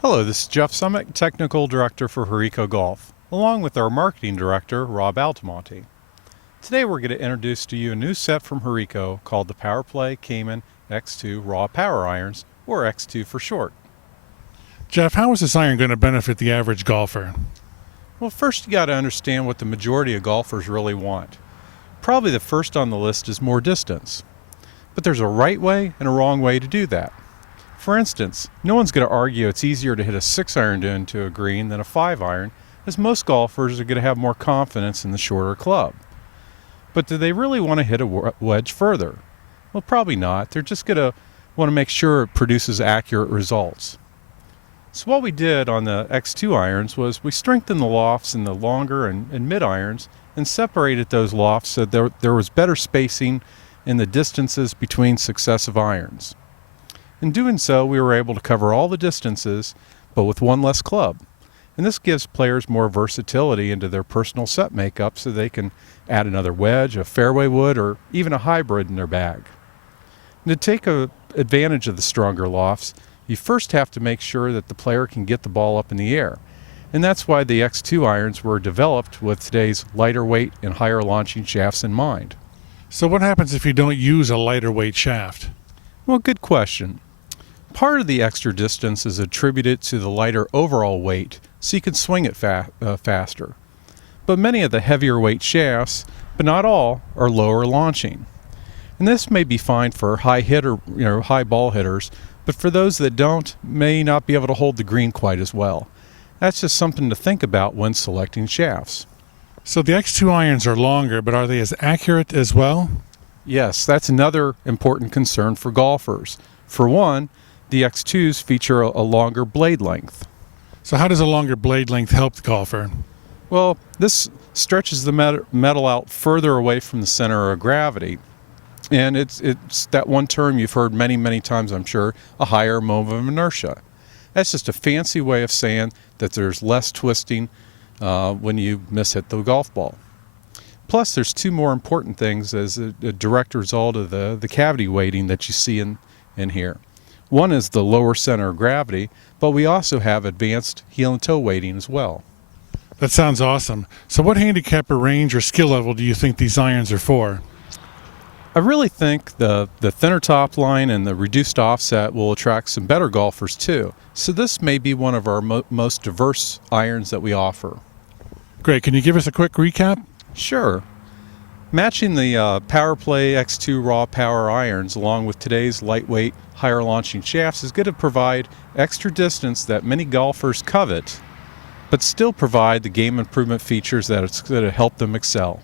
Hello, this is Jeff Summit, Technical Director for Horico Golf, along with our Marketing Director, Rob Altamonte. Today we're going to introduce to you a new set from Horico called the PowerPlay Caiman X2 Rawpower Irons, or X2 for short. Jeff, how is this iron going to benefit the average golfer? Well, first you got to understand what the majority of golfers really want. Probably the first on the list is more distance. But there's a right way and a wrong way to do that. For instance, no one's going to argue it's easier to hit a 6-iron into a green than a 5-iron, as most golfers are going to have more confidence in the shorter club. But do they really want to hit a wedge further? Well, probably not. They're just going to want to make sure it produces accurate results. So what we did on the X2 irons was we strengthened the lofts in the longer and mid irons and separated those lofts so there was better spacing in the distances between successive irons. In doing so, we were able to cover all the distances, but with one less club. And this gives players more versatility into their personal set makeup so they can add another wedge, a fairway wood, or even a hybrid in their bag. And to take advantage of the stronger lofts, you first have to make sure that the player can get the ball up in the air. And that's why the X2 irons were developed with today's lighter weight and higher launching shafts in mind. So what happens if you don't use a lighter weight shaft? Well, good question. Part of the extra distance is attributed to the lighter overall weight, so you can swing it faster. But many of the heavier weight shafts, but not all, are lower launching. And this may be fine for high ball hitters, but for those that don't, may not be able to hold the green quite as well. That's just something to think about when selecting shafts. So the X2 irons are longer, but are they as accurate as well? Yes, that's another important concern for golfers. For one, the X2s feature a longer blade length. So how does a longer blade length help the golfer? Well, this stretches the metal out further away from the center of gravity. And it's that one term you've heard many, many times, I'm sure, a higher moment of inertia. That's just a fancy way of saying that there's less twisting when you mishit the golf ball. Plus, there's two more important things as a direct result of the cavity weighting that you see in here. One is the lower center of gravity, but we also have advanced heel and toe weighting as well. That sounds awesome. So what handicap or range or skill level do you think these irons are for? I really think the thinner top line and the reduced offset will attract some better golfers too. So this may be one of our most diverse irons that we offer. Great. Can you give us a quick recap? Sure. Matching the PowerPlay X2 Rawpower irons along with today's lightweight, higher launching shafts is going to provide extra distance that many golfers covet, but still provide the game improvement features that it's going to help them excel.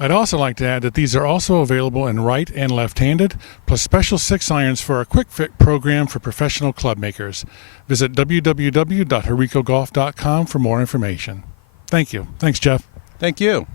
I'd also like to add that these are also available in right and left-handed, plus special 6 irons for our quick fit program for professional club makers. Visit www.horicogolf.com for more information. Thank you. Thanks, Jeff. Thank you.